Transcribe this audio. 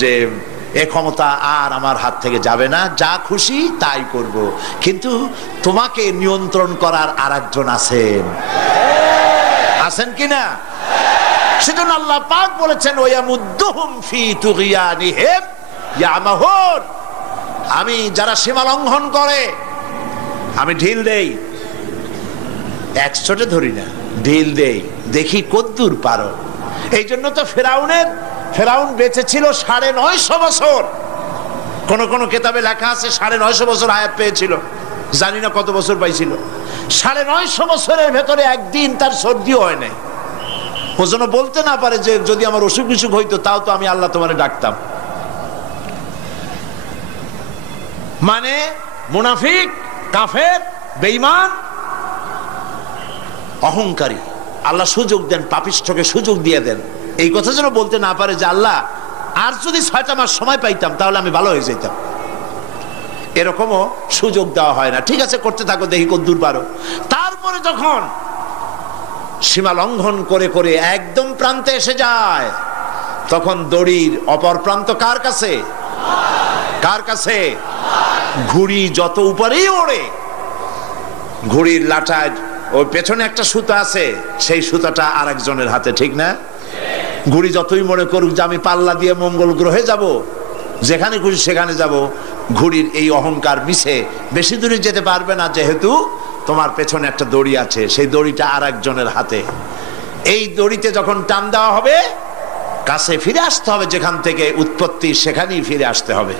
যে এ ক্ষমতা আর আমার হাত থেকে যাবে না, যা খুশি তাই করব, কিন্তু তোমাকে নিয়ন্ত্রণ করার আরেকজন আছেন। আছেন কিনা? সেজন্য আল্লাহ পাক বলেছেন ওয়ামুদ্দুহুম ফি তুগয়ানিহিম ইয়ামাহুন, আমি যারা সীমা লঙ্ঘন করে আমি ঢিল দেই, একশোটে ধরি না, ঢিল দেই, দেখি কদ্দূর পারো। এই জন্য তো ফেরাউন বেঁচে ছিল 950 বছর। কোন কোন কিতাবে লেখা আছে 950 বছর হায়াত পেয়েছিল, জানি না কত বছর পাইছিল। 950 বছরের ভেতরে একদিন তার সর্দিও হয় নাই। ও যেন বলতে না পারে যে যদি আমার অসুখ বিসুখ হইতো তাও তো আমি আল্লাহ তোমারে ডাকতাম। মানে মুনাফিক, কাফের, বেঈমান, অহংকারী, আল্লাহ সুযোগ দেন, পাপিষ্ঠকে সুযোগ দিয়ে দেন। এই কথা যেন বলতে না পারে যে আল্লাহ আর যদি 6টা মাস সময় পাইতাম তাহলে আমি ভালো হয়ে যেতাম। এরকমও সুযোগ দেওয়া হয় না। ঠিক আছে, করতে থাকো, দেখি কদ্দূর পারো। তারপরে যখন সীমা লঙ্ঘন করে করে একদম প্রান্তে এসে যায়, তখন দড়ির অপর প্রান্ত কার কাছে? কার কাছে? ঘুড়ি যত উপরেই ওড়ে, ঘুড়ির লাটায় ওই পেছনে একটা সুতা আছে, সেই সুতাটা আরেকজনের হাতে, ঠিক না? ঘুড়ি যতই মনে করুক যে আমি পাল্লা দিয়ে মঙ্গল গ্রহে যাব, যেখানে খুশি সেখানে যাব, ঘুড়ির এই অহংকার মিশে বেশি দূরে যেতে পারবে না, যেহেতু তোমার পেছনে একটা দড়ি আছে, সেই দড়িটা আরেকজনের হাতে। এই দড়িতে যখন টান দেওয়া হবে, কাছে ফিরে আসতে হবে, যেখান থেকে উৎপত্তি সেখানেই ফিরে আসতে হবে।